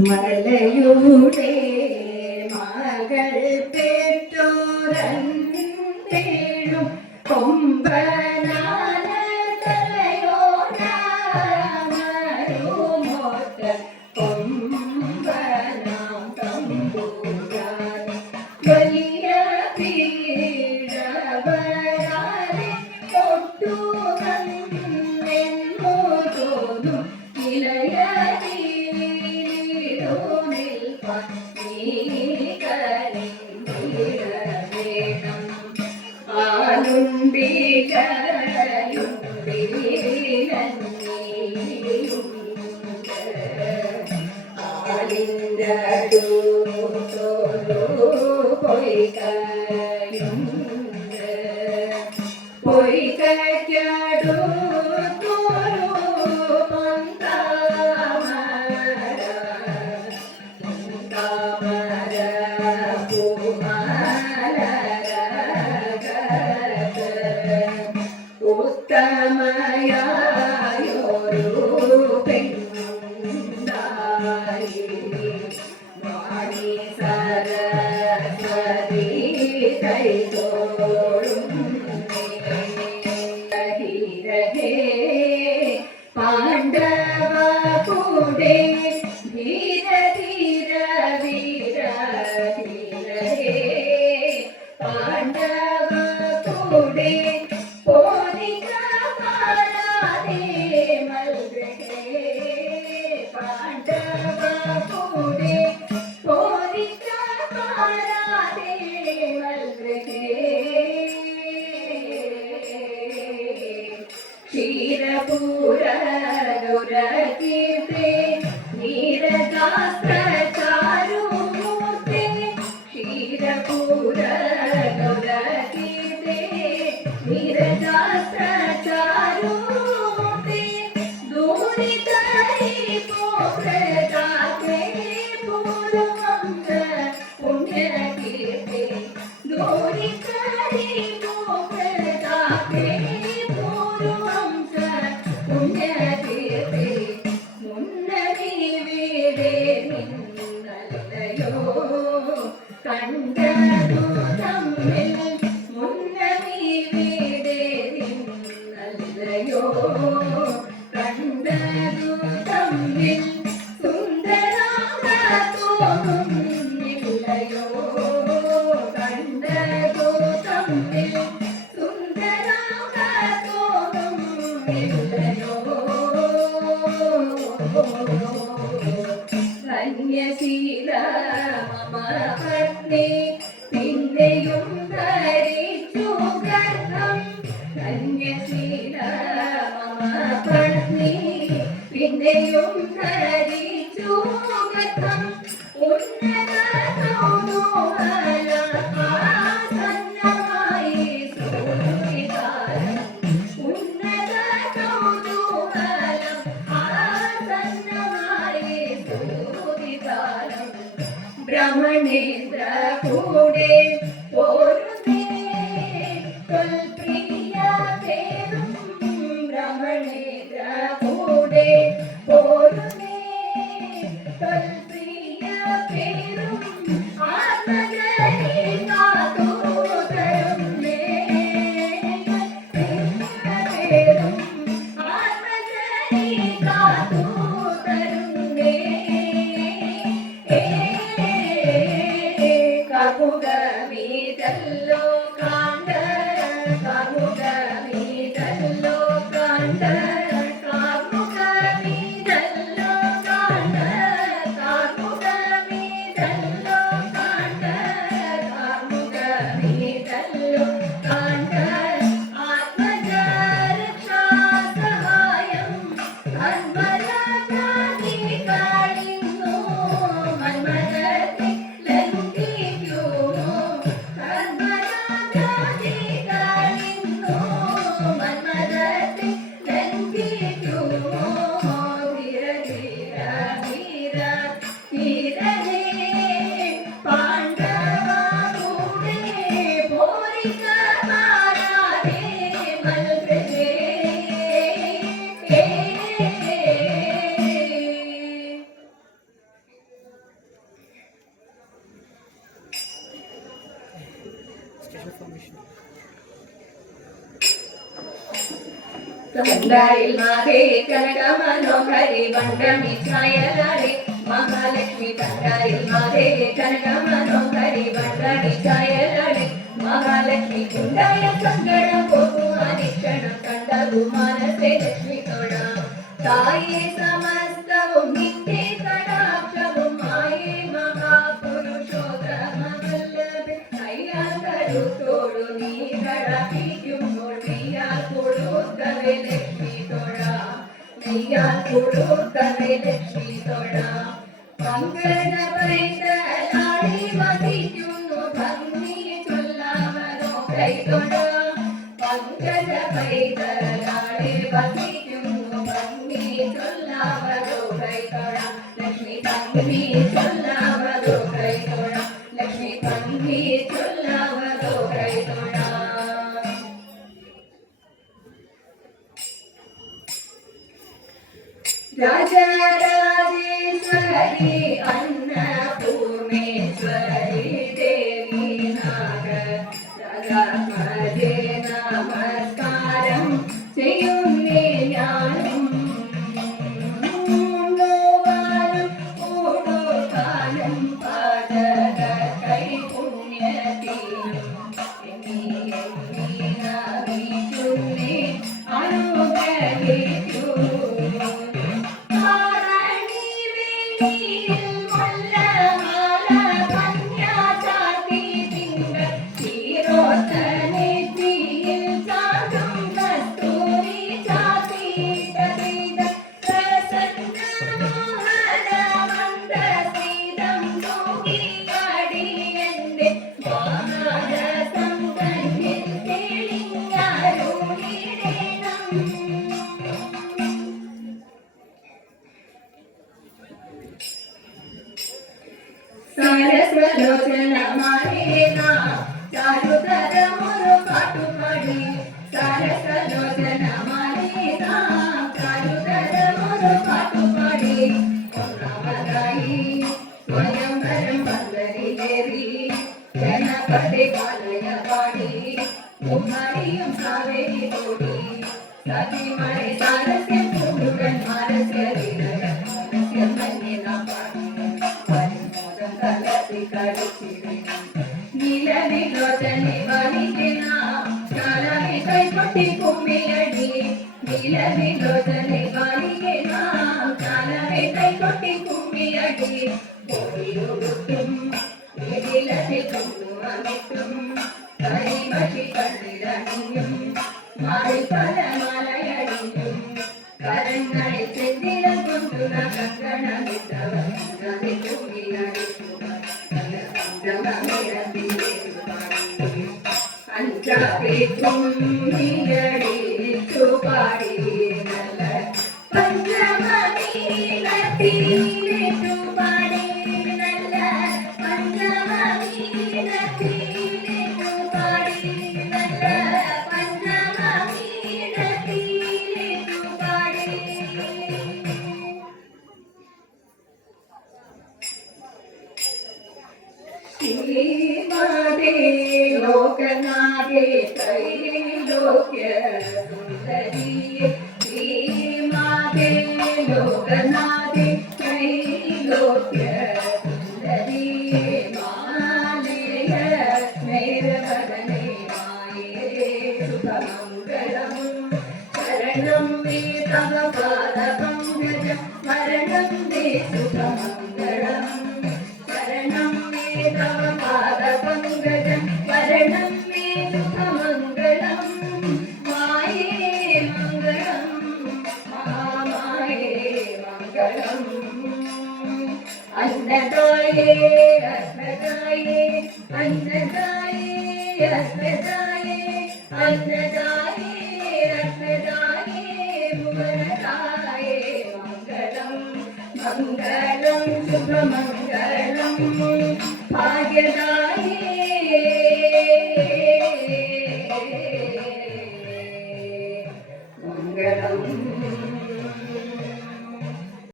മലയുടെ മകൾ പെറ്റോരേഴും കൊമ്പനാന തലയോരാമരുമോട്ട കൊമ്പനാം തമ്പുരാൻ വലിയ പീഡവരാലെ തൊട്ടു തന്നെന്നു തോന്നും ഇളയ പൊയ്ക്കടു ഉത്തമയായൊരു പെണ്ണുണ്ടായി വാണി സരസ്വതി കൈതോളും രഹേ പാണ്ഡവ കൂടെ ധീര ധീര വീര ധീരഹേ പാണ്ഡവ കൂടെ ക്ഷീരപൂരരുരകീർത്തെ നീരജാസ്ത്രചാരുമൂർത്തെ ക്ഷീരപൂരരുരകീർത്തെ നീരജാസ്ത്രചാരുമൂർത്തെ ദൂരിതരി പോപ്രതാത്തെ പൂർവംഗ പുണ്യകീർത്തെ ദൂരിതരി പോപ്രതാത്തെ കണ്ടു തമ്മിൽ മുന്നമീ വീടേ നല്ലയോ കണ്ടതു തമ്മിൽ സുന്ദരാക തോന്നുന്നില്ലയോ കണ്ടതു തമ്മിൽ സുന്ദരാക തോന്നുന്നില്ലയോ ധന്യശീല മമ പത്നി പിന്നെയും ധരിച്ചു ഗർഭം ധന്യശീല മമ പത്നി പിന്നെയും ധരിച്ചു ഗർഭം ഉന്നത കൗതൂഹലമായി സൂര്യകാലം ഉന്നത കൗതൂഹലം ആസന്നമായി സൂര്യകാലം ബ്രഹ്മണേന്ദ്ര കൂടെ പോരുന്നേ തൊൽപ്രിയ പേരും ബ്രഹ്മണേന്ദ്ര കൂടെ പോരുന്നേ തൊൽപ്രിയ പേരും ആത്മജനി കാത്തു തരുന്നേ പേരും ആത്മജനി കാത്തു തരുന്നേ കമുകമീതല്ലോ കാണ്ട കമുകമീതല്ലോ കാണ്ട കമുകമീതല്ലോ കാണ്ട കണ്ടായിൽ മാതേ കനക മനോഹരി വണ്ടമി ഛായലാളെ മഹാലക്ഷ്മി കണ്ടായിൽ മാതേ കനക മനോഹരി വണ്ടമി ഛായലാളെ മഹാലക്ഷ്മി കുണ്ടായ സങ്കടം പോകുവാനിക്ഷണം കണ്ടതു മനസ്സേ ലക്ഷ്മി തൊഴ തായേ സമസ്തവും നിന്റെ കടാക്ഷവും മായേ മഹാപുരുഷോത്തമവല്ലഭേ അയ്യാ കരുത്തോടു നീ കടാക്ഷിക്കുമ്പോൾ കൊടുക്കവേ ലക്ഷ്മി തൊഴ നെയ്യാൽ കൊടുക്കവേ ലക്ഷ്മി തൊഴ പങ്കജ പൈതലാടി വസിക്കുന്നു ഭംഗി ചൊല്ലാമരോ കൈ തൊഴ പങ്കജ പൈതലാടി വസിക്കുന്നു ഭംഗി ചൊല്ലാമരോ കൈ തൊഴ ലക്ഷ്മി ഭംഗി ചൊല്ലാമരോ കൈ തൊഴ ലക്ഷ്മി ഭംഗി ചൊല്ലാമരോ കൈ തൊഴ രാജരാജേശ്വരി അന്നപൂർണേശ്വരി ദേവി നാഗ രാജാത്മജേ നമസ്കാരം ചെയ്യുന്നേ ഞാനും മൂവാനും ഓടോക്കാനും പാദക കൈ പുണ്യതീനും എന്നീ നമിക്കുന്നേ അനുഗ്രഹിക്കൂ സരസ്വലോചന മാരേന ചാരുതരമൊരു പാട്ടുപാടി സരസ്വലോചന മാരേന ചാരുതരമൊരു പാട്ടുപാടി ഒന്നാമതായി സ്വയംവരം പന്തലിലേറി ഗണപതി പാലയ പാടി കുമാരിയും കാവേരി കൂടി സതിമണി സാരസ്യം പൂണ്ടുകൻ മാരസ്യ മനസ്യം മഞ്ഞിന പാടി നീലവിലോചനെ വണിക്കുന്ന ചാലവി കൈകൊട്ടി കുമ്മിയടി നീലവിലോചനെ വണിക്കുന്ന ചാലവി കൈകൊട്ടി കുമ്മിയടി ഓടിയൊടുത്തും നീലത്തിൽ കുങ്കുമമിട്ടും കരിമഷി കണ്ണിലണിഞ്ഞും മാറി പല മലയടിഞ്ഞും കരങ്ങളിൽ ചെന്തിടം കൊണ്ടുള്ള കങ്കണമിട്ടവർ അഞ്ചാപേറ്റും നീയടിച്ചു പാടി നല്ല പഞ്ചമീനത്തിലേറ്റു പാടി നല്ല പഞ്ചമീനത്തിലേറ്റു പാടി നല്ല പഞ്ചമീനത്തിലേറ്റു പാടി ശ്രീമാതേ ലോകനാഥേ ത്രൈലോക്യ സുന്ദരിയേ ശ്രീമാതേ ലോകനാഥേ ത്രൈലോക്യ സുന്ദരിയേ മാലേയ സ്മേരവദനേ മായേ ശുഭമംഗളം ശരണം മേ തവ പാദപങ്കജം മരണം മേ ശുഭമംഗളം ശരണം മേ തവ പാദപങ്കജം മരണം മേ ശുഭമംഗളം മായേ മംഗളം മഹാമായേ മംഗളം അന്നദായേ അന്നദായേ അന്നദായേ അന്നദായേ അന്നദായേ അന്നദായേ ഭുവനദായേ മംഗളം മംഗളം ശുഭമംഗളം ഭാഗ്യദാ